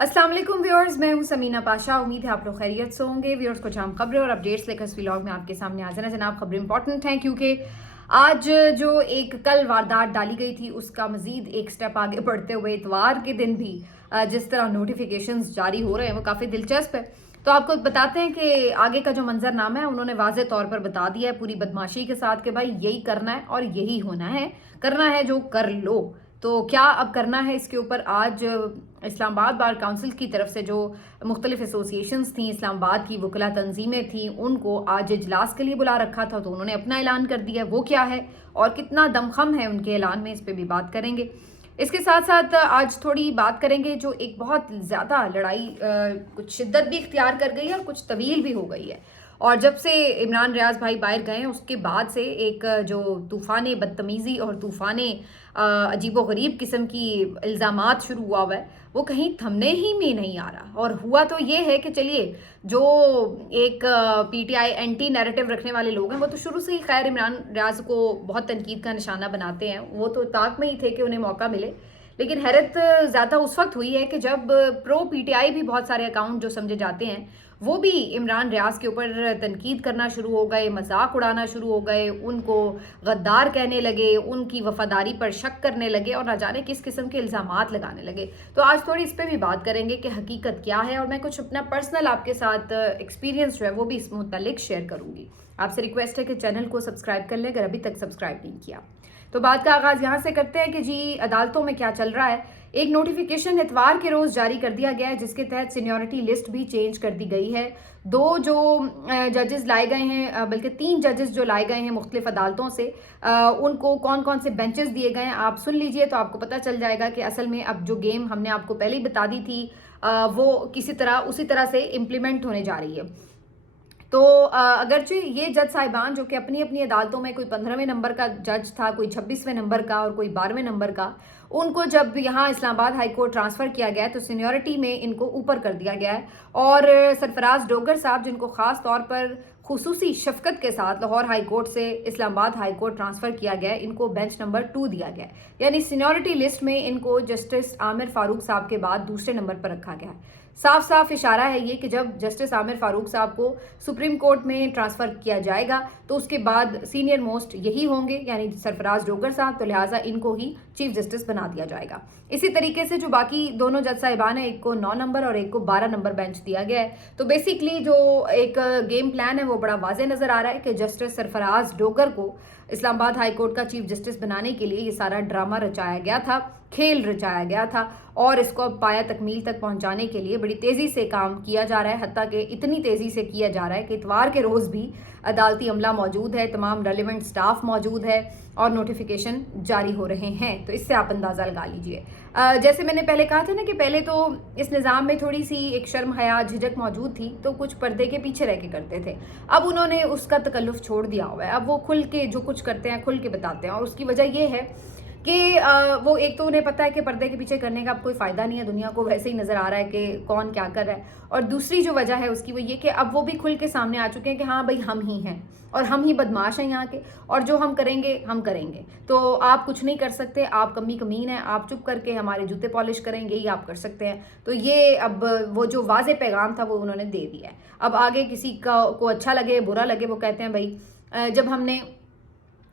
अस्सलाम वालेकुम व्यूअर्स, मैं हूं समीना पाशा। उम्मीद है आप लोग खैरियत से होंगे। व्यूअर्स, कुछ अहम खबरें और अपडेट्स लेकर इस व्लॉग में आपके सामने हाजिर हैं। जनाब, खबरें इंपॉर्टेंट हैं क्योंकि आज जो एक कल वारदात डाली गई थी उसका मजीद एक स्टेप आगे बढ़ते हुए इतवार के दिन भी जिस तरह नोटिफिकेशंस जारी हो रहे हैं वो काफ़ी दिलचस्प है। तो आपको बताते हैं कि आगे का जो मंजरनामा है उन्होंने वाज़े तौर पर बता दिया है पूरी बदमाशी के साथ कि भाई यही करना है और यही होना है, करना है जो कर लो। तो क्या अब करना है, इसके ऊपर आज इस्लामाबाद बार काउंसिल की तरफ से जो मुख्तलिफ एसोसिएशंस थी, इस्लामाबाद की वकला तंजीमें थी, उनको आज इजलास के लिए बुला रखा था। तो उन्होंने अपना ऐलान कर दिया। वो क्या है और कितना दमखम है उनके ऐलान में, इस पर भी बात करेंगे। इसके साथ साथ आज थोड़ी बात करेंगे जो एक बहुत ज़्यादा लड़ाई कुछ शिद्दत भी इख्तियार कर गई है और कुछ तवील भी हो गई है। और जब से इमरान रियाज भाई बाहर गए हैं उसके बाद से एक जो तूफ़ान बदतमीज़ी और तूफ़ान अजीबो गरीब किस्म की इल्ज़ामात शुरू हुआ है वो कहीं थमने ही में नहीं आ रहा। और हुआ तो ये है कि चलिए, जो एक पीटीआई एंटी नैरेटिव रखने वाले लोग हैं वो तो शुरू से ही खैर इमरान रियाज को बहुत तनकीद का निशाना बनाते हैं। वो तो ताक में ही थे कि उन्हें मौका मिले। लेकिन हैरत ज़्यादा उस वक्त हुई है कि जब प्रो पीटीआई भी बहुत सारे अकाउंट जो समझे जाते हैं वो भी इमरान रियाज के ऊपर तनकीद करना शुरू हो गए, मजाक उड़ाना शुरू हो गए, उनको गद्दार कहने लगे, उनकी वफादारी पर शक करने लगे और न जाने किस किस्म के इल्ज़ामात लगाने लगे। तो आज थोड़ी इस पर भी बात करेंगे कि हकीकत क्या है और मैं कुछ अपना पर्सनल आपके साथ एक्सपीरियंस जो है वो भी इस मुतालिक शेयर करूंगी। आपसे रिक्वेस्ट है कि चैनल को सब्सक्राइब कर लें अगर अभी तक सब्सक्राइब नहीं किया। तो बात का आगाज़ यहाँ से करते हैं कि जी अदालतों में क्या चल रहा है। एक नोटिफिकेशन इतवार के रोज़ जारी कर दिया गया है जिसके तहत सीनियरिटी लिस्ट भी चेंज कर दी गई है। दो जो जजेस लाए गए हैं, बल्कि 3 जजेस जो लाए गए हैं मुख्तलिफ अदालतों से, उनको कौन कौन से बेंचेस दिए गए हैं आप सुन लीजिए तो आपको पता चल जाएगा कि असल में अब जो गेम हमने आपको पहले ही बता दी थी वो किसी तरह उसी तरह से इम्प्लीमेंट होने जा रही है। तो अगरचे ये जज साहिबान जो कि अपनी अपनी अदालतों में, कोई 15वें नंबर का जज था, कोई 26वें नंबर का और कोई 12वें नंबर का, उनको जब यहाँ इस्लामाबाद हाई कोर्ट ट्रांसफ़र किया गया है तो सीनियरिटी में इनको ऊपर कर दिया गया है। और सरफराज डोगर साहब, जिनको ख़ास तौर पर खुसूसी शफकत के साथ लाहौर हाई कोर्ट से इस्लामाबाद हाई कोर्ट ट्रांसफ़र किया गया है, इनको बेंच नंबर 2 दिया गया है। यानी सीनियरिटी लिस्ट में इनको जस्टिस आमिर फारूक साहब के बाद दूसरे नंबर पर रखा गया है। साफ साफ इशारा है ये कि जब जस्टिस आमिर फारूक साहब को सुप्रीम कोर्ट में ट्रांसफ़र किया जाएगा तो उसके बाद सीनियर मोस्ट यही होंगे, यानी सरफराज डोगर साहब, तो लिहाजा इनको ही चीफ जस्टिस बना दिया जाएगा। इसी तरीके से जो बाकी दोनों जज साहिबान हैं, एक को 9 नंबर और एक को 12 नंबर बेंच दिया गया है। तो बेसिकली जो एक गेम प्लान है वो बड़ा वाज़ेह नज़र आ रहा है कि जस्टिस सरफराज डोगर को इस्लामाबाद हाई कोर्ट का चीफ जस्टिस बनाने के लिए ये सारा ड्रामा रचाया गया था, खेल रचाया गया था और इसको अब पाया तकमील तक पहुंचाने के लिए बड़ी तेज़ी से काम किया जा रहा है। हत्ता कि इतनी तेज़ी से किया जा रहा है कि इतवार के रोज़ भी अदालती अमला मौजूद है, तमाम रेलिवेंट स्टाफ मौजूद है और नोटिफिकेशन जारी हो रहे हैं। तो इससे आप अंदाज़ा लगा लीजिए। जैसे मैंने पहले कहा था ना कि पहले तो इस निज़ाम में थोड़ी सी एक शर्म हया झिझक मौजूद थी, तो कुछ पर्दे के पीछे रह के करते थे। अब उन्होंने उसका तकल्लुफ़ छोड़ दिया हुआ है। अब वो खुल के जो कुछ करते हैं खुल के बताते हैं और उसकी वजह ये है कि वो एक तो उन्हें पता है कि पर्दे के पीछे करने का अब कोई फ़ायदा नहीं है, दुनिया को वैसे ही नज़र आ रहा है कि कौन क्या कर रहा है। और दूसरी जो वजह है उसकी वो ये कि अब वो भी खुल के सामने आ चुके हैं कि हाँ भाई हम ही हैं और हम ही बदमाश हैं यहाँ के, और जो हम करेंगे हम करेंगे। तो आप कुछ नहीं कर सकते, आप कमी कमीन हैं, आप चुप करके हमारे जूते पॉलिश करेंगे, यही आप कर सकते हैं। तो ये अब वो जो वाज़े पैगाम था वो उन्होंने दे दिया है। अब आगे किसी का को अच्छा लगे बुरा लगे, वो कहते हैं भाई जब हमने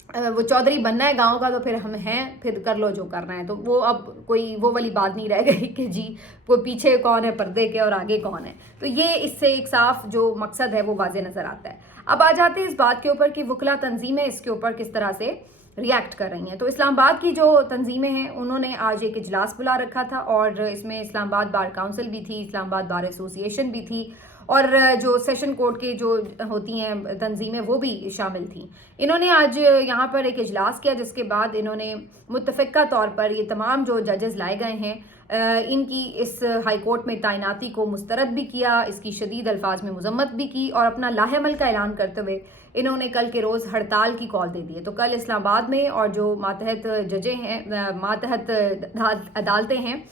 वो चौधरी बनना है गांव का तो फिर हम हैं, फिर कर लो जो करना है। तो वो अब कोई वो वाली बात नहीं रह गई कि जी वो पीछे कौन है पर्दे के और आगे कौन है। तो ये इससे एक साफ जो मकसद है वो वाजे नज़र आता है। अब आ जाते हैं इस बात के ऊपर कि वकला तंजीमें इसके ऊपर किस तरह से रिएक्ट कर रही हैं। तो इस्लामाबाद की जो तंजीमें हैं उन्होंने आज एक इजलास बुला रखा था और इसमें इस्लामाबाद बार काउंसिल भी थी, इस्लामाबाद बार एसोसिएशन भी थी और जो सेशन कोर्ट की जो होती हैं तंजीमें वो भी शामिल थी। इन्होंने आज यहाँ पर एक इजलास किया जिसके बाद इन्होंने मुत्तफ़िक़ा तौर पर ये तमाम जो जजेस लाए गए हैं इनकी इस हाई कोर्ट में तैनाती को मुस्तरद भी किया, इसकी शदीद अल्फाज में मज़म्मत भी की और अपना लाहेमल का ऐलान करते हुए इन्होंने कल के रोज़ हड़ताल की कॉल दे दी है। तो कल इस्लामाबाद में और जो मातहत जजें हैं, मातहत अदालतें हैं,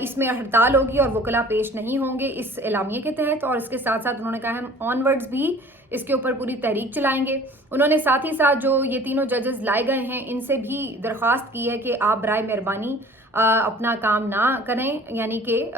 इसमें हड़ताल होगी और वकला पेश नहीं होंगे इस एलामिये के तहत। और इसके साथ साथ उन्होंने कहा हम ऑनवर्ड्स भी इसके ऊपर पूरी तहरीक चलाएंगे। उन्होंने साथ ही साथ जो ये तीनों जजेस लाए गए हैं इनसे भी दरख्वास्त की है कि आप बराए मेहरबानी اپنا کام نہ کریں، یعنی کہ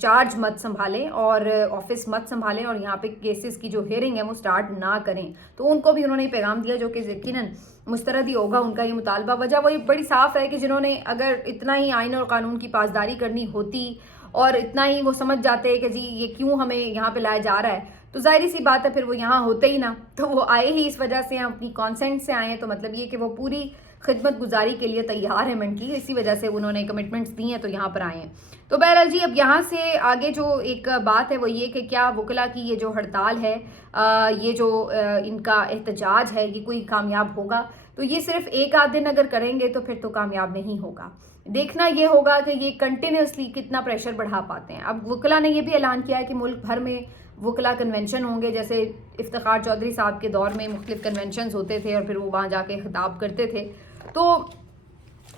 چارج مت سنبھالیں اور آفس مت سنبھالیں اور یہاں پہ کیسز کی جو ہیئرنگ ہے وہ سٹارٹ نہ کریں. تو ان کو بھی انہوں نے پیغام دیا جو کہ یقیناً مسترد ہی ہوگا ان کا یہ مطالبہ. وجہ وہی بڑی صاف ہے کہ جنہوں نے اگر اتنا ہی آئین اور قانون کی پاسداری کرنی ہوتی اور اتنا ہی وہ سمجھ جاتے کہ جی یہ کیوں ہمیں یہاں پہ لایا جا رہا ہے، تو ظاہری سی بات ہے پھر وہ یہاں ہوتے ہی نہ. تو وہ آئے ہی اس وجہ سے، اپنی کانسنٹ سے آئے ہیں، تو مطلب یہ کہ وہ پوری خدمت گزاری کے لیے تیار ہیں مینٹلی، اسی وجہ سے انہوں نے کمٹمنٹس دی ہیں تو یہاں پر آئے ہیں. تو بہرحال جی اب یہاں سے آگے جو ایک بات ہے وہ یہ کہ کیا وکلا کی یہ جو ہڑتال ہے، یہ جو ان کا احتجاج ہے، یہ کوئی کامیاب ہوگا؟ تو یہ صرف ایک آدھ دن اگر کریں گے تو پھر تو کامیاب نہیں ہوگا. دیکھنا یہ ہوگا کہ یہ کنٹینیوسلی کتنا پریشر بڑھا پاتے ہیں. اب وکلا نے یہ بھی اعلان کیا ہے کہ ملک بھر میں وکلا کنونشن ہوں گے، جیسے افتخار چودھری صاحب کے دور میں مختلف کنونشنز ہوتے تھے اور پھر وہ وہاں جا کے خطاب کرتے تھے. تو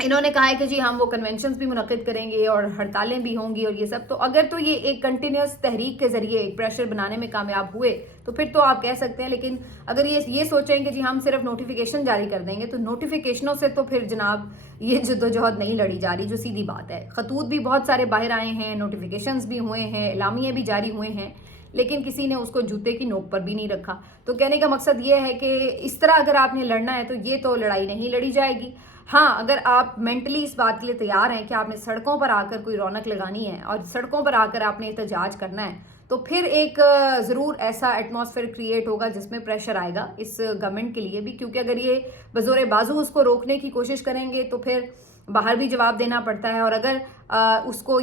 انہوں نے کہا ہے کہ جی ہم وہ کنونشنز بھی منعقد کریں گے اور ہڑتالیں بھی ہوں گی اور یہ سب. تو اگر تو یہ ایک کنٹینیوس تحریک کے ذریعے ایک پریشر بنانے میں کامیاب ہوئے تو پھر تو آپ کہہ سکتے ہیں. لیکن اگر یہ سوچیں کہ جی ہم صرف نوٹیفیکیشن جاری کر دیں گے، تو نوٹیفیکیشنوں سے تو پھر جناب یہ جدوجہد نہیں لڑی جا رہی، جو سیدھی بات ہے. خطوط بھی بہت سارے باہر آئے ہیں، نوٹیفیکیشنز بھی ہوئے ہیں، اعلامیے بھی جاری ہوئے ہیں، لیکن کسی نے اس کو جوتے کی نوک پر بھی نہیں رکھا. تو کہنے کا مقصد یہ ہے کہ اس طرح اگر آپ نے لڑنا ہے تو یہ تو لڑائی نہیں لڑی جائے گی. ہاں اگر آپ مینٹلی اس بات کے لیے تیار ہیں کہ آپ نے سڑکوں پر آ کر کوئی رونق لگانی ہے اور سڑکوں پر آ کر آپ نے احتجاج کرنا ہے، تو پھر ایک ضرور ایسا ایٹماسفیئر کریٹ ہوگا جس میں پریشر آئے گا اس گورنمنٹ کے لیے بھی. کیونکہ اگر یہ بزور بازو اس کو روکنے کی کوشش کریں گے تو پھر باہر بھی جواب دینا پڑتا ہے. اور اگر اس کو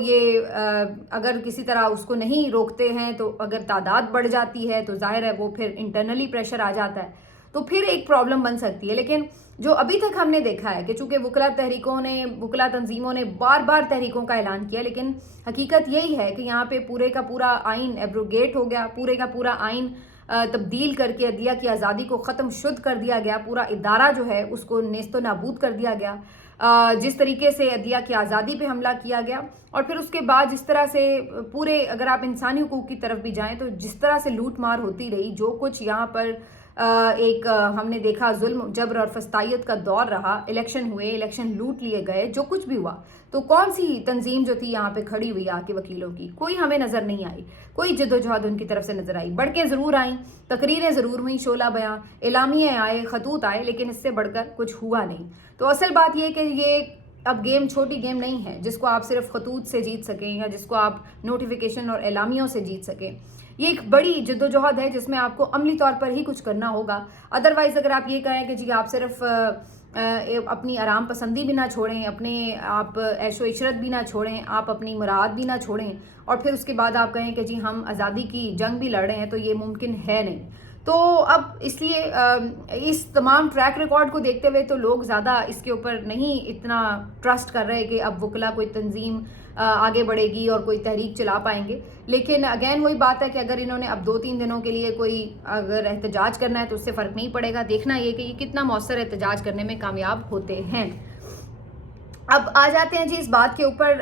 اگر کسی طرح اس کو نہیں روکتے ہیں تو اگر تعداد بڑھ جاتی ہے تو ظاہر ہے وہ پھر انٹرنلی پریشر آ جاتا ہے، تو پھر ایک پرابلم بن سکتی ہے. لیکن جو ابھی تک ہم نے دیکھا ہے کہ چونکہ وکلا تنظیموں نے بار بار تحریکوں کا اعلان کیا، لیکن حقیقت یہی ہے کہ یہاں پہ پورے کا پورا آئین ایبروگیٹ ہو گیا، پورے کا پورا آئین تبدیل کر کے عدلیہ کی آزادی کو ختم شد کر دیا گیا، پورا ادارہ جو ہے اس کو نیست و نابود کر دیا گیا. جس طریقے سے عدلیہ کی آزادی پہ حملہ کیا گیا اور پھر اس کے بعد جس طرح سے پورے اگر آپ انسانی حقوق کی طرف بھی جائیں تو جس طرح سے لوٹ مار ہوتی رہی، جو کچھ یہاں پر ایک ہم نے دیکھا ظلم جبر اور فسطائیت کا دور رہا، الیکشن ہوئے، الیکشن لوٹ لیے گئے، جو کچھ بھی ہوا، تو کون سی تنظیم جو تھی یہاں پہ کھڑی ہوئی آ کے وکیلوں کی؟ کوئی ہمیں نظر نہیں آئی، کوئی جدوجہد ان کی طرف سے نظر آئی. بڑھ کے ضرور آئیں، تقریریں ضرور ہوئیں، شعلہ بیاں، اعلامیے آئے، خطوط آئے، لیکن اس سے بڑھ کر کچھ ہوا نہیں. تو اصل بات یہ کہ یہ اب گیم چھوٹی گیم نہیں ہے جس کو آپ صرف خطوط سے جیت سکیں یا جس کو آپ نوٹیفیکیشن اور اعلامیوں سے جیت سکیں. یہ ایک بڑی جدوجہد ہے جس میں آپ کو عملی طور پر ہی کچھ کرنا ہوگا. ادروائز اگر آپ یہ کہیں کہ جی آپ صرف اپنی آرام پسندی بھی نہ چھوڑیں، اپنے آپ عیش و عشرت بھی نہ چھوڑیں، آپ اپنی مراد بھی نہ چھوڑیں اور پھر اس کے بعد آپ کہیں کہ جی ہم آزادی کی جنگ بھی لڑ رہے ہیں، تو یہ ممکن ہے نہیں. تو اب اس لیے اس تمام ٹریک ریکارڈ کو دیکھتے ہوئے تو لوگ زیادہ اس کے اوپر نہیں اتنا ٹرسٹ کر رہے کہ اب وکلا کوئی تنظیم آگے بڑھے گی اور کوئی تحریک چلا پائیں گے. لیکن اگین وہی بات ہے کہ اگر انہوں نے اب 2-3 دنوں کے لیے کوئی اگر احتجاج کرنا ہے تو اس سے فرق نہیں پڑے گا. دیکھنا یہ کہ یہ کتنا مؤثر احتجاج کرنے میں کامیاب ہوتے ہیں. اب آ جاتے ہیں جی اس بات کے اوپر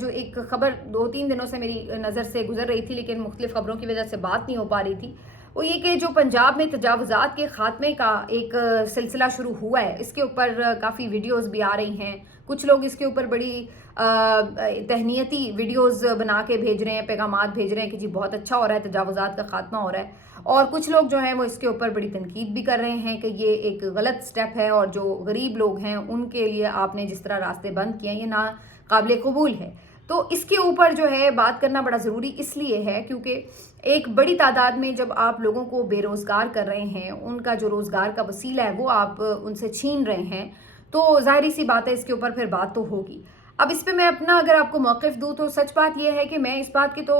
جو ایک خبر 2-3 دنوں سے میری نظر سے گزر رہی تھی لیکن مختلف خبروں کی وجہ سے بات نہیں ہو پا رہی تھی، وہ یہ کہ جو پنجاب میں تجاوزات کے خاتمے کا ایک سلسلہ شروع ہوا ہے، اس کے اوپر کافی ویڈیوز بھی آ رہی ہیں. کچھ لوگ اس کے اوپر بڑی تہنیتی ویڈیوز بنا کے بھیج رہے ہیں، پیغامات بھیج رہے ہیں کہ جی بہت اچھا ہو رہا ہے، تجاوزات کا خاتمہ ہو رہا ہے. اور کچھ لوگ جو ہیں وہ اس کے اوپر بڑی تنقید بھی کر رہے ہیں کہ یہ ایک غلط سٹیپ ہے اور جو غریب لوگ ہیں ان کے لیے آپ نے جس طرح راستے بند کیے ہیں یہ ناقابل قبول ہے. تو اس کے اوپر جو ہے بات کرنا بڑا ضروری اس لیے ہے کیونکہ ایک بڑی تعداد میں جب آپ لوگوں کو بے روزگار کر رہے ہیں، ان کا جو روزگار کا وسیلہ ہے وہ آپ ان سے چھین رہے ہیں، تو ظاہری سی بات ہے اس کے اوپر پھر بات تو ہوگی. اب اس پہ میں اپنا اگر آپ کو موقف دوں تو سچ بات یہ ہے کہ میں اس بات کی تو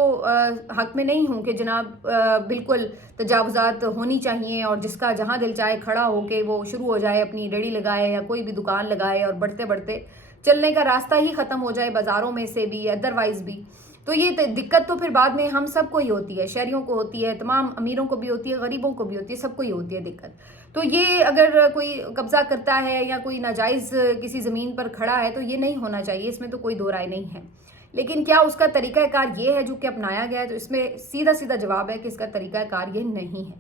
حق میں نہیں ہوں کہ جناب بالکل تجاوزات ہونی چاہیے اور جس کا جہاں دل چاہے کھڑا ہو کے وہ شروع ہو جائے، اپنی ریڑھی لگائے یا کوئی بھی دکان لگائے اور بڑھتے بڑھتے چلنے کا راستہ ہی ختم ہو جائے بازاروں میں سے بھی، ادروائز بھی. تو یہ دقت تو پھر بعد میں ہم سب کو ہی ہوتی ہے، شہریوں کو ہوتی ہے، تمام امیروں کو بھی ہوتی ہے، غریبوں کو بھی ہوتی ہے، سب کو ہی ہوتی ہے دقت. تو یہ اگر کوئی قبضہ کرتا ہے یا کوئی ناجائز کسی زمین پر کھڑا ہے تو یہ نہیں ہونا چاہیے، اس میں تو کوئی دو رائے نہیں ہے. لیکن کیا اس کا طریقہ کار یہ ہے جو کہ اپنایا گیا ہے؟ تو اس میں سیدھا جواب ہے کہ اس کا طریقہ کار یہ نہیں ہے.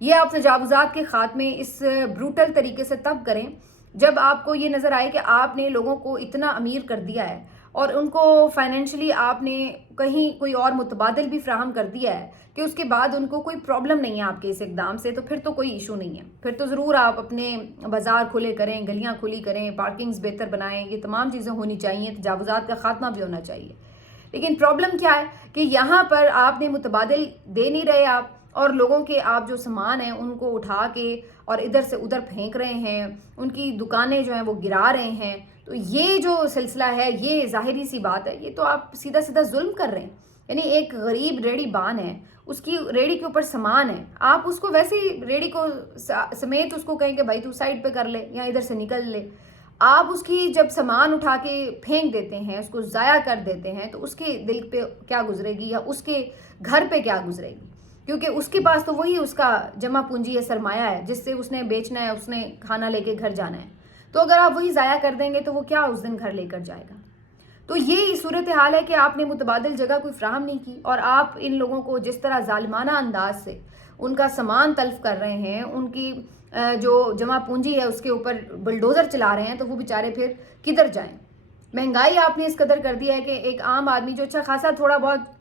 یہ آپ تجاوزات کے خاتمے اس بروٹل طریقے سے تب کریں جب آپ کو یہ نظر آئے کہ آپ نے لوگوں کو اتنا امیر کر دیا ہے اور ان کو فائنینشلی آپ نے کہیں کوئی اور متبادل بھی فراہم کر دیا ہے کہ اس کے بعد ان کو کوئی پرابلم نہیں ہے آپ کے اس اقدام سے، تو پھر تو کوئی ایشو نہیں ہے. پھر تو ضرور آپ اپنے بازار کھلے کریں، گلیاں کھلی کریں، پارکنگز بہتر بنائیں، یہ تمام چیزیں ہونی چاہیے، تجاوزات کا خاتمہ بھی ہونا چاہیے. لیکن پرابلم کیا ہے کہ یہاں پر آپ نے متبادل دے نہیں رہے آپ، اور لوگوں کے آپ جو سامان ہیں ان کو اٹھا کے اور ادھر سے ادھر پھینک رہے ہیں، ان کی دکانیں جو ہیں وہ گرا رہے ہیں. تو یہ جو سلسلہ ہے، یہ ظاہری سی بات ہے، یہ تو آپ سیدھا سیدھا ظلم کر رہے ہیں. یعنی ایک غریب ریڑھی بان ہے، اس کی ریڑھی کے اوپر سامان ہے، آپ اس کو ویسے ہی ریڑھی کو سمیت اس کو کہیں کہ بھائی تو سائڈ پہ کر لے یا ادھر سے نکل لے. آپ اس کی جب سامان اٹھا کے پھینک دیتے ہیں، اس کو ضائع کر دیتے ہیں، تو اس کے دل پہ کیا گزرے گی یا اس کے گھر پہ کیا گزرے گی؟ کیونکہ اس کے پاس تو وہی اس کا جمع پونجی ہے، سرمایہ ہے، جس سے اس نے بیچنا ہے، اس نے کھانا لے کے گھر جانا ہے. تو اگر آپ وہی ضائع کر دیں گے تو وہ کیا اس دن گھر لے کر جائے گا؟ تو یہ صورتحال ہے کہ آپ نے متبادل جگہ کوئی فراہم نہیں کی، اور آپ ان لوگوں کو جس طرح ظالمانہ انداز سے ان کا سامان تلف کر رہے ہیں، ان کی جو جمع پونجی ہے اس کے اوپر بلڈوزر چلا رہے ہیں، تو وہ بیچارے پھر کدھر جائیں؟ مہنگائی آپ نے اس قدر کر دی ہے کہ ایک عام آدمی جو اچھا خاصا تھوڑا بہت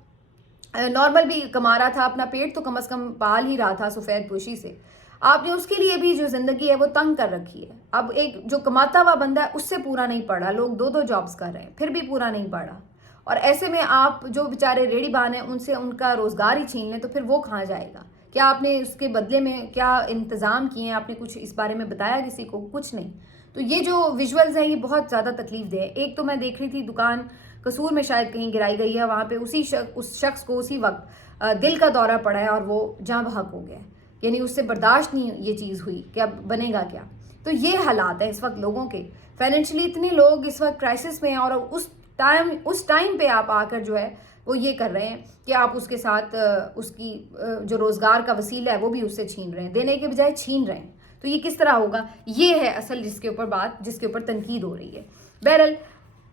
نارمل بھی کما رہا تھا، اپنا پیٹ تو کم از کم پال ہی رہا تھا سفید پوشی سے، آپ نے اس کے لیے بھی جو زندگی ہے وہ تنگ کر رکھی ہے. اب ایک جو کماتا ہوا بندہ ہے اس سے پورا نہیں پڑ رہا، لوگ 2 جابز کر رہے ہیں پھر بھی پورا نہیں پڑ رہا. اور ایسے میں آپ جو بیچارے ریڑھی بان ہیں ان سے ان کا روزگار ہی چھین لیں تو پھر وہ کہاں جائے گا؟ کیا آپ نے اس کے بدلے میں کیا انتظام کیے ہیں؟ آپ نے کچھ اس بارے میں بتایا کسی کو؟ کچھ نہیں. تو یہ جو ویژولز ہیں یہ بہت زیادہ تکلیف دہ ہے. ایک تو میں دیکھ رہی تھی دکان قصور میں شاید کہیں گرائی گئی ہے، وہاں پہ اس شخص کو اسی وقت دل کا دورہ پڑا ہے اور وہ جاں بحق ہو گیا ہے. یعنی اس سے برداشت نہیں یہ چیز ہوئی کہ اب بنے گا کیا. تو یہ حالات ہیں اس وقت لوگوں کے، فائنینشلی اتنے لوگ اس وقت کرائسس میں ہیں، اور اس ٹائم پہ آپ آ کر جو ہے وہ یہ کر رہے ہیں کہ آپ اس کے ساتھ اس کی جو روزگار کا وسیلہ ہے وہ بھی اس سے چھین رہے ہیں، دینے کے بجائے چھین رہے ہیں. تو یہ کس طرح ہوگا؟ یہ ہے اصل جس کے اوپر تنقید ہو رہی ہے. بہرحال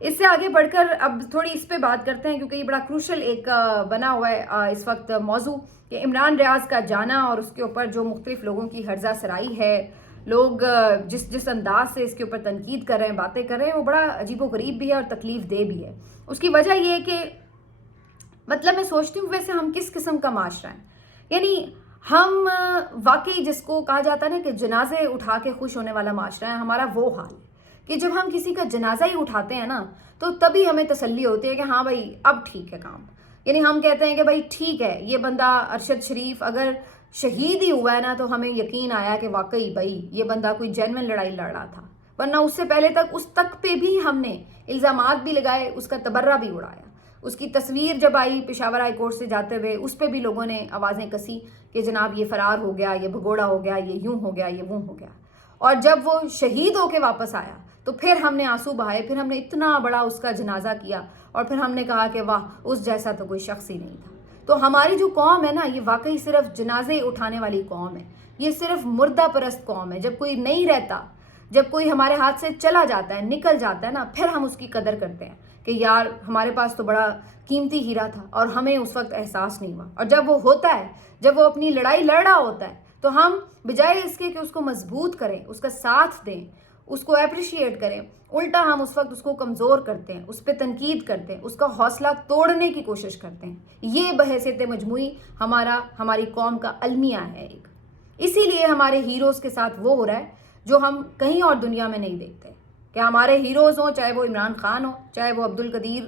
اس سے آگے بڑھ کر اب تھوڑی اس پہ بات کرتے ہیں، کیونکہ یہ بڑا کروشل ایک بنا ہوا ہے اس وقت موضوع، کہ عمران ریاض کا جانا اور اس کے اوپر جو مختلف لوگوں کی ہرزہ سرائی ہے، لوگ جس انداز سے اس کے اوپر تنقید کر رہے ہیں، باتیں کر رہے ہیں، وہ بڑا عجیب و غریب بھی ہے اور تکلیف دہ بھی ہے. اس کی وجہ یہ ہے کہ مطلب میں سوچتی ہوں ویسے ہم کس قسم کا معاشرہ ہے. یعنی ہم واقعی جس کو کہا جاتا ہے نا کہ جنازے اٹھا کے خوش ہونے والا معاشرہ ہے، ہمارا وہ حال ہے کہ جب ہم کسی کا جنازہ ہی اٹھاتے ہیں نا تو تبھی ہمیں تسلی ہوتی ہے کہ ہاں بھائی اب ٹھیک ہے کام. یعنی ہم کہتے ہیں کہ بھائی ٹھیک ہے، یہ بندہ ارشد شریف اگر شہید ہی ہوا ہے نا تو ہمیں یقین آیا کہ واقعی بھائی یہ بندہ کوئی جینوئن لڑائی لڑ رہا تھا، ورنہ اس سے پہلے تک اس تک پہ بھی ہم نے الزامات بھی لگائے، اس کا تبرہ بھی اڑایا. اس کی تصویر جب آئی پشاور ہائی کورٹ سے جاتے ہوئے، اس پہ بھی لوگوں نے آوازیں کسی کہ جناب یہ فرار ہو گیا، یہ بھگوڑا ہو گیا، یہ یوں ہو گیا، یہ وہ ہو گیا. اور جب وہ شہید ہو کے واپس آیا تو پھر ہم نے آنسو بہائے، پھر ہم نے اتنا بڑا اس کا جنازہ کیا، اور پھر ہم نے کہا کہ واہ اس جیسا تو کوئی شخص ہی نہیں تھا. تو ہماری جو قوم ہے نا یہ واقعی صرف جنازے اٹھانے والی قوم ہے، یہ صرف مردہ پرست قوم ہے. جب کوئی نہیں رہتا، جب کوئی ہمارے ہاتھ سے چلا جاتا ہے، نکل جاتا ہے نا، پھر ہم اس کی قدر کرتے ہیں کہ یار ہمارے پاس تو بڑا قیمتی ہیرا تھا اور ہمیں اس وقت احساس نہیں ہوا. اور جب وہ ہوتا ہے، جب وہ اپنی لڑائی لڑ رہا ہوتا ہے، تو ہم بجائے اس کے کہ اس کو مضبوط کریں، اس کا ساتھ دیں، اس کو اپریشیٹ کریں، الٹا ہم اس وقت اس کو کمزور کرتے ہیں، اس پہ تنقید کرتے ہیں، اس کا حوصلہ توڑنے کی کوشش کرتے ہیں. یہ بحیثیت مجموعی ہماری قوم کا المیہ ہے ایک. اسی لیے ہمارے ہیروز کے ساتھ وہ ہو رہا ہے جو ہم کہیں اور دنیا میں نہیں دیکھتے، کہ ہمارے ہیروز ہوں، چاہے وہ عمران خان ہو، چاہے وہ عبدالقدیر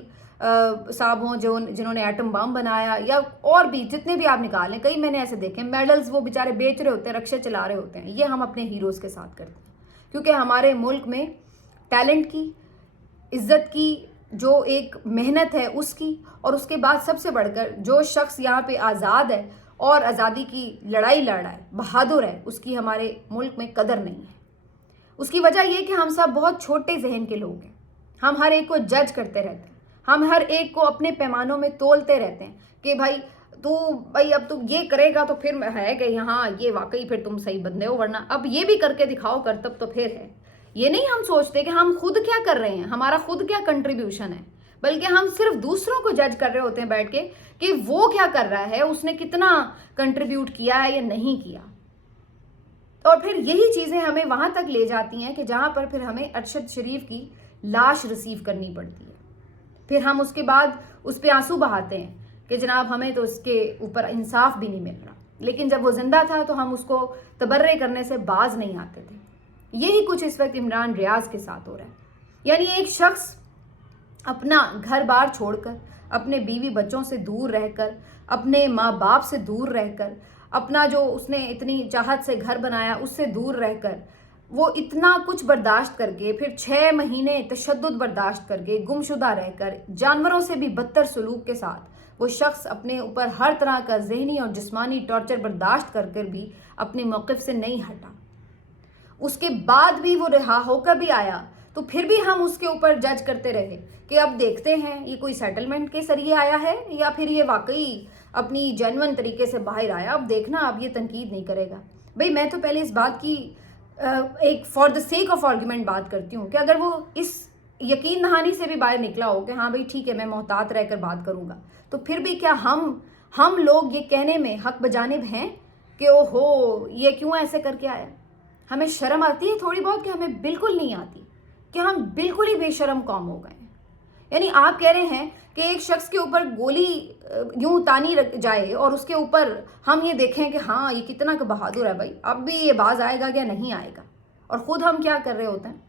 صاحب ہوں جنہوں نے ایٹم بم بنایا، یا اور بھی جتنے بھی آپ نکالیں، کئی میں نے ایسے دیکھے میڈلز وہ بیچارے بیچ رہے ہوتے ہیں، رکشے چلا رہے ہوتے ہیں. یہ ہم اپنے ہیروز کے ساتھ کرتے ہیں کیونکہ ہمارے ملک میں ٹیلنٹ کی، عزت کی، جو ایک محنت ہے اس کی، اور اس کے بعد سب سے بڑھ کر جو شخص یہاں پہ آزاد ہے اور آزادی کی لڑائی لڑ رہا ہے، بہادر ہے، اس کی ہمارے ملک میں قدر نہیں ہے. اس کی وجہ یہ کہ ہم سب بہت چھوٹے ذہن کے لوگ ہیں. ہم ہر ایک کو جج کرتے رہتے ہیں، ہم ہر ایک کو اپنے پیمانوں میں تولتے رہتے ہیں کہ بھائی اب تم یہ کرے گا تو پھر ہے کہ ہاں یہ واقعی پھر تم صحیح بندے ہو، ورنہ اب یہ بھی کر کے دکھاؤ کرتب تو پھر ہے. یہ نہیں ہم سوچتے کہ ہم خود کیا کر رہے ہیں، ہمارا خود کیا کنٹریبیوشن ہے، بلکہ ہم صرف دوسروں کو جج کر رہے ہوتے ہیں بیٹھ کے کہ وہ کیا کر رہا ہے، اس نے کتنا کنٹریبیوٹ کیا ہے یا نہیں کیا. اور پھر یہی چیزیں ہمیں وہاں تک لے جاتی ہیں کہ جہاں پر پھر ہمیں ارشد شریف کی لاش ریسیو کرنی پڑتی ہے. फिर हम उसके बाद उस पर आंसू बहाते हैं कि जनाब हमें तो उसके ऊपर इंसाफ भी नहीं मिल रहा, लेकिन जब वो जिंदा था तो हम उसको तबर्रे करने से बाज नहीं आते थे। यही कुछ इस वक्त इमरान रियाज के साथ हो रहा है। यानी एक शख्स अपना घर बार छोड़कर, अपने बीवी बच्चों से दूर रहकर, अपने माँ बाप से दूर रहकर, अपना जो उसने इतनी चाहत से घर बनाया उससे दूर रहकर, वो इतना कुछ बर्दाश्त करके, फिर 6 महीने तशद्दुद बर्दाश्त करके, गुमशुदा रहकर, जानवरों से भी बदतर सलूक के साथ वो शख्स अपने ऊपर हर तरह का जहनी और जिस्मानी टॉर्चर बर्दाश्त कर कर भी अपने मौक़िफ़ से नहीं हटा। उसके बाद भी वो रिहा होकर भी आया तो फिर भी हम उसके ऊपर जज करते रहे कि अब देखते हैं ये कोई सेटलमेंट के जरिए आया है या फिर ये वाकई अपनी जेन्युइन तरीके से बाहर आया। अब देखना, अब ये तनकीद नहीं करेगा। भाई मैं तो पहले इस बात की एक for the sake of argument बात करती हूँ कि अगर वो इस यकीन नहानी से भी बाहर निकला हो कि हाँ भाई ठीक है मैं मोहतात रहकर बात करूँगा, तो फिर भी क्या हम लोग ये कहने में हक बजानिब हैं कि ओहो ये क्यों ऐसे करके आया। हमें शर्म आती है थोड़ी बहुत कि हमें बिल्कुल नहीं आती, कि हम बिल्कुल ही बेशर्म कौम हो गए हैं। यानी आप कह रहे हैं कि एक शख्स के ऊपर गोली यूं तानी जाए और उसके ऊपर हम ये देखें कि हाँ ये कितना का बहादुर है भाई, अब भी ये बाज आएगा क्या नहीं आएगा। और ख़ुद हम क्या कर रहे होते हैं,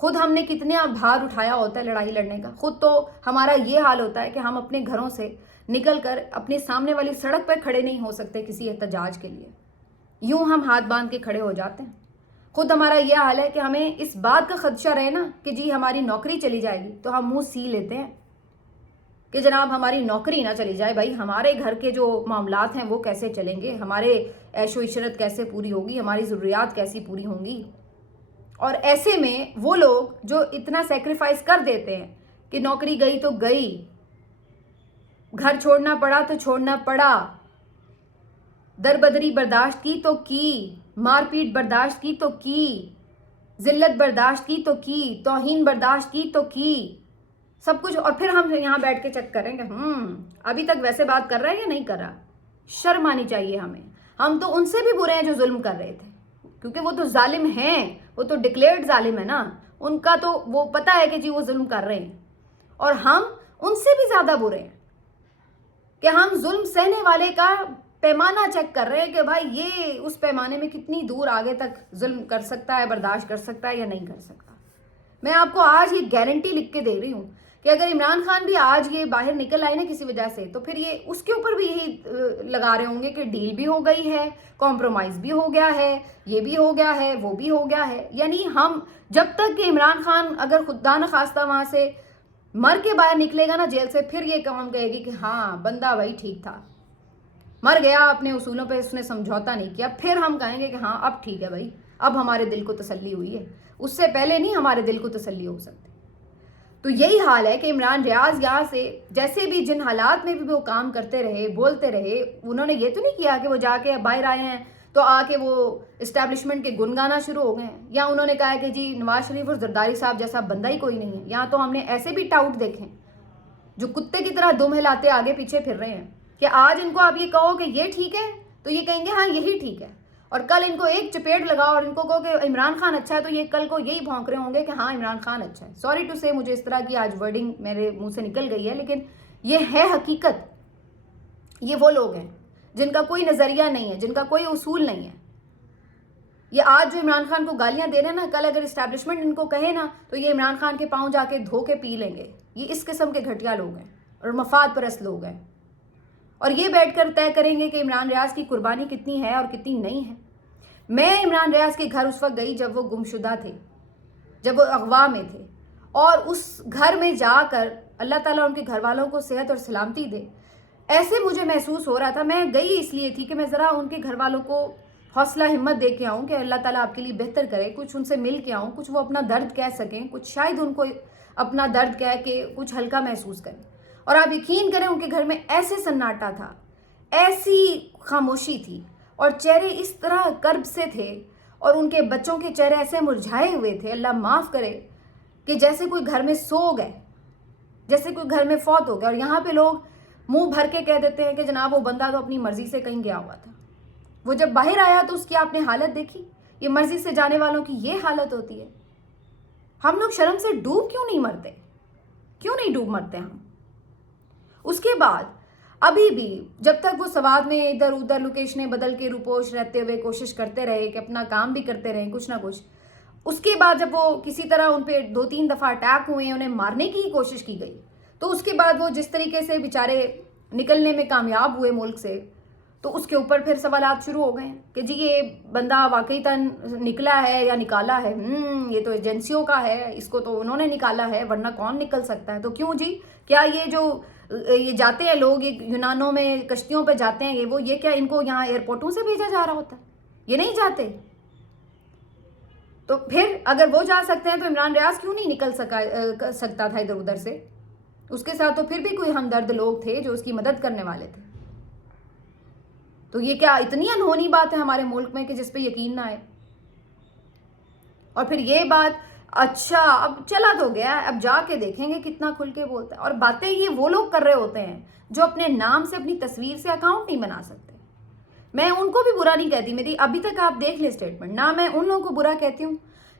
खुद हमने कितना भार उठाया होता है लड़ाई लड़ने का। खुद तो हमारा ये हाल होता है कि हम अपने घरों से निकल कर अपने सामने वाली सड़क पर खड़े नहीं हो सकते किसी एहतजाज के लिए, यूं हम हाथ बांध के खड़े हो जाते हैं। खुद हमारा यह हाल है कि हमें इस बात का खदशा रहे ना कि जी हमारी नौकरी चली जाएगी तो हम मुंह सी लेते हैं कि जनाब हमारी नौकरी ना चली जाए, भाई हमारे घर के जो मामलात हैं वो कैसे चलेंगे, हमारे ऐशो इशरत कैसे पूरी होगी, हमारी ज़रूरियात कैसी पूरी होंगी। और ऐसे में वो लोग जो इतना सेक्रीफाइस कर देते हैं कि नौकरी गई तो गई, घर छोड़ना पड़ा तो छोड़ना पड़ा, दरबदरी बर्दाश्त की तो की, मारपीट बर्दाश्त की तो की, जिल्लत बर्दाश्त की तो की, तौहीन बर्दाश्त की तो की, सब कुछ। और फिर हम यहाँ बैठ के चेक करेंगे अभी तक वैसे बात कर रहा है या नहीं कर रहा। शर्म आनी चाहिए हमें। हम तो उनसे भी बुरे हैं जो जुल्म कर रहे थे, क्योंकि वो तो जालिम हैं, वो तो डिक्लेयर्ड जालिम है ना, उनका तो वो पता है कि जी वो जुल्म कर रहे हैं। और हम उनसे भी ज़्यादा बुरे हैं कि हम जुल्म सहने वाले का पैमाना चेक कर रहे हैं कि भाई ये उस पैमाने में कितनी दूर आगे तक जुल्म कर सकता है, बर्दाश्त कर सकता है या नहीं कर सकता। मैं आपको आज ये गारंटी लिख के दे रही हूँ कि अगर इमरान खान भी आज ये बाहर निकल आए ना किसी वजह से, तो फिर ये उसके ऊपर भी यही लगा रहे होंगे कि डील भी हो गई है, कॉम्प्रोमाइज़ भी हो गया है, ये भी हो गया है, वो भी हो गया है। यानी हम जब तक कि इमरान खान अगर खुदा न खास्ता वहाँ से मर के बाहर निकलेगा ना जेल से, फिर ये काम कहेगी कि हाँ बंदा भाई ठीक था, मर गया, अपने उसूलों पे उसने समझौता नहीं किया। फिर हम कहेंगे कि हाँ अब ठीक है भाई, अब हमारे दिल को तसल्ली हुई है। उससे पहले नहीं हमारे दिल को तसल्ली हो सकती। तो यही हाल है कि इमरान रियाज यहाँ से जैसे भी जिन हालात में भी वो काम करते रहे, बोलते रहे, उन्होंने ये तो नहीं किया कि वो जाके बाहर आए हैं तो आके वो इस्टेब्लिशमेंट के गुन गाना शुरू हो गए हैं, या उन्होंने कहा है कि जी नवाज शरीफ और जरदारी साहब जैसा बंदा ही कोई नहीं है। यहाँ तो हमने ऐसे भी टाउट देखे जो कुत्ते की तरह दुम हिलाते आगे पीछे फिर रहे हैं कि आज इनको आप ये कहो कि ये ठीक है तो ये कहेंगे हाँ यही ठीक है, और कल इनको एक चपेट लगाओ और इनको कहो कि इमरान खान अच्छा है तो ये कल को यही भौंक रहे होंगे कि हाँ इमरान खान अच्छा है। सॉरी टू से मुझे इस तरह की आज वर्डिंग मेरे मुंह से निकल गई है, लेकिन ये है हकीकत। ये वो लोग हैं जिनका कोई नज़रिया नहीं है, जिनका कोई उसूल नहीं है। ये आज जो इमरान खान को गालियां दे रहे हैं ना, कल अगर इस्टेब्लिशमेंट इनको कहे ना तो ये इमरान खान के पाँव जाके धो के पी लेंगे। ये इस किस्म के घटिया लोग हैं और मफाद परस्त लोग हैं, और ये बैठकर तय करेंगे कि इमरान रियाज की कुर्बानी कितनी है और कितनी नहीं है। मैं इमरान रियाज के घर उस वक्त गई जब वो गुमशुदा थे, जब वो अगवा में थे, और उस घर में जाकर अल्लाह ताला उनके घर वालों को सेहत और सलामती दे, ऐसे मुझे महसूस हो रहा था। मैं गई इसलिए थी कि मैं ज़रा उनके घर वालों को हौसला हिम्मत दे के आऊँ कि अल्लाह ताला आपके लिए बेहतर करे, कुछ उनसे मिल के आऊँ, कुछ वो अपना दर्द कह सकें, कुछ शायद उनको अपना दर्द कह के कुछ हल्का महसूस करें। और आप यकीन करें उनके घर में ऐसे सन्नाटा था, ऐसी खामोशी थी, और चेहरे इस तरह कर्ब से थे, और उनके बच्चों के चेहरे ऐसे मुरझाए हुए थे, अल्लाह माफ़ करे, कि जैसे कोई घर में सो गए, जैसे कोई घर में फौत हो गया। और यहाँ पे लोग मुंह भर के कह देते हैं कि जनाब वो बंदा तो अपनी मर्जी से कहीं गया हुआ था, वो जब बाहर आया तो उसकी आपने हालत देखी। ये मर्जी से जाने वालों की ये हालत होती है। हम लोग शर्म से डूब क्यों नहीं मरते? क्यों नहीं डूब मरते हम? उसके बाद अभी भी जब तक वो सवाद में इधर उधर लोकेशनें बदल के रूपोश रहते हुए कोशिश करते रहे कि अपना काम भी करते रहे कुछ ना कुछ, उसके बाद जब वो किसी तरह उन पे 2-3 दफ़ा अटैक हुए, उन्हें मारने की ही कोशिश की गई, तो उसके बाद वो जिस तरीके से बेचारे निकलने में कामयाब हुए मुल्क से, तो उसके ऊपर फिर सवालात शुरू हो गए कि जी ये बंदा वाकई तन निकला है या निकाला है, ये तो एजेंसियों का है, इसको तो उन्होंने निकाला है, वरना कौन निकल सकता है? तो क्यों जी, क्या ये जाते हैं लोग, ये यूनानों में कश्तियों पे जाते हैं, ये क्या इनको यहाँ एयरपोर्टों से भेजा जा रहा होता है? ये नहीं जाते? तो फिर अगर वो जा सकते हैं तो इमरान रियाज क्यों नहीं निकल सकता था इधर उधर से? उसके साथ तो फिर भी कोई हमदर्द लोग थे जो उसकी मदद करने वाले थे। तो ये क्या इतनी अनहोनी बात है हमारे मुल्क में कि जिस पे यकीन ना आए? और फिर ये बात, अच्छा अब चला तो गया, अब जाके देखेंगे कितना खुल के बोलता है। और बातें ये वो लोग कर रहे होते हैं जो अपने नाम से, अपनी तस्वीर से अकाउंट नहीं बना सकते। मैं उनको भी बुरा नहीं कहती, मेरी अभी तक आप देख ले स्टेटमेंट, ना मैं उन लोगों को बुरा कहती हूँ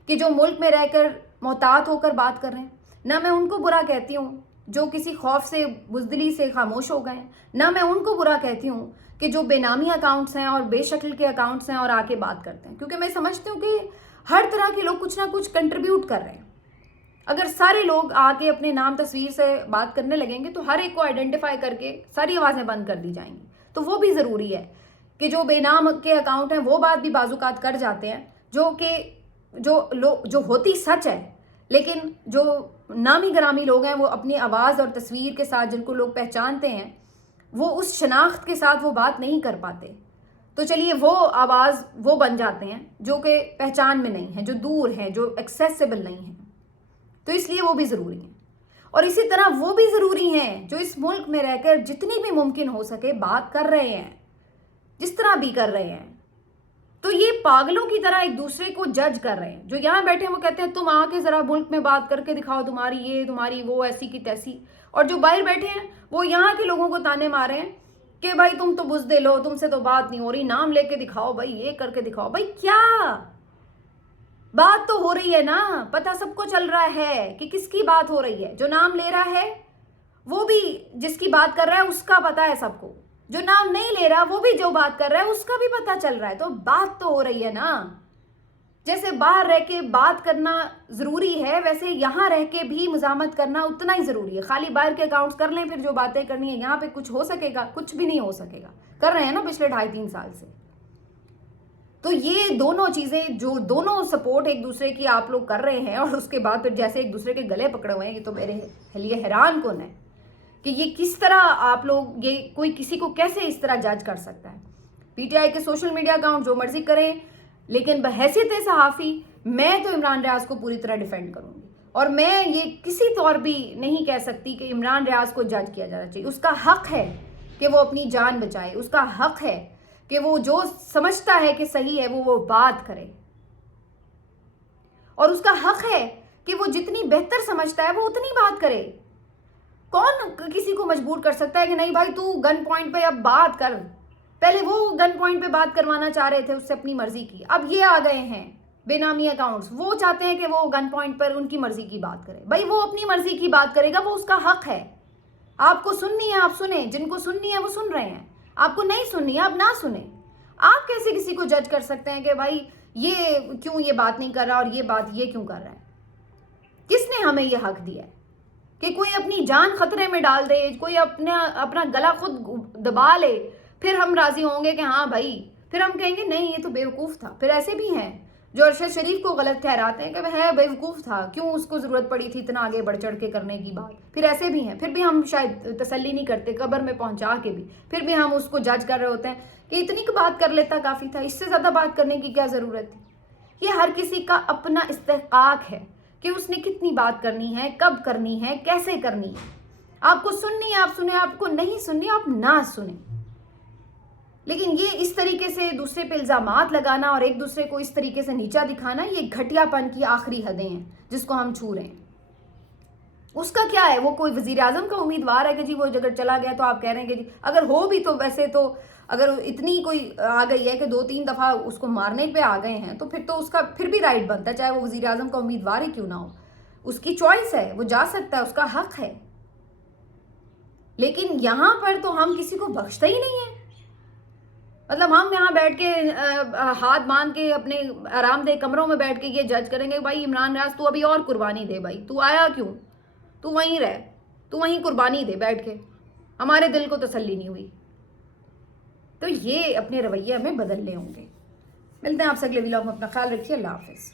कि जो मुल्क में रहकर मोहतात होकर बात कर रहे हैं, ना मैं उनको बुरा कहती हूँ जो किसी खौफ से, बुजदिली से खामोश हो गए हैं, ना मैं उनको बुरा कहती हूँ कि जो बेनामी अकाउंट्स हैं और बेशक्ल के अकाउंट्स हैं और आके बात करते हैं, क्योंकि मैं समझती हूँ कि हर तरह के लोग कुछ ना कुछ कंट्रीब्यूट कर रहे हैं। अगर सारे लोग आके अपने नाम तस्वीर से बात करने लगेंगे तो हर एक को आइडेंटिफाई करके सारी आवाज़ें बंद कर दी जाएंगी। तो वो भी ज़रूरी है कि जो बेनाम के अकाउंट हैं वो बात भी बाजुकात कर जाते हैं, जो होती सच है, लेकिन जो नामी ग्रामी लोग हैं वो अपनी आवाज़ और तस्वीर के साथ, जिनको लोग पहचानते हैं, वो उस शनाख्त के साथ वो बात नहीं कर पाते। तो चलिए वो आवाज़ वो बन जाते हैं जो कि पहचान में नहीं है, जो दूर है, जो एक्सेसिबल नहीं है। तो इसलिए वो भी ज़रूरी है। और इसी तरह वो भी ज़रूरी हैं जो इस मुल्क में रहकर जितनी भी मुमकिन हो सके बात कर रहे हैं, जिस तरह भी कर रहे हैं। तो ये पागलों की तरह एक दूसरे को जज कर रहे हैं। जो यहाँ बैठे हैं वो कहते हैं तुम आके ज़रा मुल्क में बात करके दिखाओ, तुम्हारी ये, तुम्हारी वो, ऐसी की तैसी। और जो बाहर बैठे हैं वो यहाँ के लोगों को ताने मारे हैं कि भाई तुम तो बुज़दिल हो, तुमसे तो बात नहीं हो रही, नाम लेके दिखाओ भाई, ये करके दिखाओ भाई। क्या बात तो हो रही है ना, पता सबको चल रहा है कि किसकी बात हो रही है। जो नाम ले रहा है वो भी, जिसकी बात कर रहा है उसका पता है सबको, जो नाम नहीं ले रहा वो भी जो बात कर रहा है उसका भी पता चल रहा है। तो बात तो हो रही है ना। जैसे बाहर रह के बात करना ज़रूरी है, वैसे यहाँ रह के भी मुज़ाहमत करना उतना ही ज़रूरी है। खाली बाहर के अकाउंट्स कर लें, फिर जो बातें करनी है यहाँ पे कुछ हो सकेगा? कुछ भी नहीं हो सकेगा। कर रहे हैं ना पिछले 2.5-3 साल से। तो ये दोनों चीज़ें, जो दोनों सपोर्ट एक दूसरे की आप लोग कर रहे हैं और उसके बाद फिर जैसे एक दूसरे के गले पकड़े हुए हैं, ये तो मेरे लिए हैरान कौन है कि ये किस तरह आप लोग, ये कोई किसी को कैसे इस तरह जज कर सकता है। पीटीआई के सोशल मीडिया अकाउंट जो मर्जी करें, लेकिन बहैसियत सहाफ़ी मैं तो इमरान रियाज को पूरी तरह डिफेंड करूंगी। और मैं ये किसी तौर भी नहीं कह सकती कि इमरान रियाज को जज किया जाना चाहिए। उसका हक है कि वो अपनी जान बचाए, उसका हक है कि वो जो समझता है कि सही है वो बात करे, और उसका हक है कि वो जितनी बेहतर समझता है वो उतनी बात करे। कौन किसी को मजबूर कर सकता है कि नहीं भाई तू गन पॉइंट पे अब बात कर? पहले वो गन पॉइंट पे बात करवाना चाह रहे थे, उससे अपनी मर्जी की। अब ये आ गए हैं बेनामी अकाउंट्स, वो चाहते हैं कि वो गन पॉइंट पर उनकी मर्जी की बात करे। भाई वो अपनी मर्जी की बात करेगा, वो उसका हक है। आपको सुननी है आप सुने, जिनको सुननी है वो सुन रहे हैं, आपको नहीं सुननी है आप ना सुने। आप कैसे किसी को जज कर सकते हैं कि भाई ये क्यों ये बात नहीं कर रहा और ये बात ये क्यों कर रहा है? किसने हमें ये हक दिया है कि कोई अपनी जान खतरे में डाल दे, कोई अपना गला खुद दबा ले, फिर हम राजी होंगे कि हाँ भाई, फिर हम कहेंगे नहीं ये तो बेवकूफ़ था। फिर ऐसे भी हैं जो अरशद शरीफ को गलत ठहराते हैं कि वह बेवकूफ़ था, क्यों उसको ज़रूरत पड़ी थी इतना आगे बढ़ चढ़ के करने की बात। फिर ऐसे भी हैं, फिर भी हम शायद तसल्ली नहीं करते, कब्र में पहुंचा के भी फिर भी हम उसको जज कर रहे होते हैं कि इतनी की बात कर लेता काफ़ी था, इससे ज़्यादा बात करने की क्या ज़रूरत थी। ये हर किसी का अपना इस्तेकाक है कि उसने कितनी बात करनी है, कब करनी है, कैसे करनी है। आपको सुननी है आप सुने, आपको नहीं सुननी आप ना सुने। लेकिन ये इस तरीके से दूसरे पे इल्ज़ामात लगाना और एक दूसरे को इस तरीके से नीचा दिखाना, ये घटियापन की आखिरी हदें हैं जिसको हम छू रहे हैं। उसका क्या है, वो कोई वज़ीर आज़म का उम्मीदवार है कि जी वो अगर चला गया तो आप कह रहे हैं कि जी अगर हो भी तो वैसे तो अगर इतनी कोई आ गई है कि 2-3 दफ़ा उसको मारने पे आ गए हैं तो फिर तो उसका फिर भी राइट बनता है, चाहे वो वज़ीर आज़म का उम्मीदवार ही क्यों ना हो। اس کی چوائس ہے, وہ جا سکتا ہے, اس کا حق ہے. لیکن یہاں پر تو ہم کسی کو بخشتا ہی نہیں ہے. مطلب ہم یہاں بیٹھ کے ہاتھ باندھ کے اپنے آرام دہ کمروں میں بیٹھ کے یہ جج کریں گے بھائی عمران ریاض تو ابھی اور قربانی دے, بھائی تو آیا کیوں, تو وہیں رہ, تو وہیں قربانی دے بیٹھ کے, ہمارے دل کو تسلی نہیں ہوئی. تو یہ اپنے رویے ہمیں بدلنے ہوں گے. ملتے ہیں آپ سے اگلے ولاگ میں, اپنا خیال رکھیے, اللہ حافظ.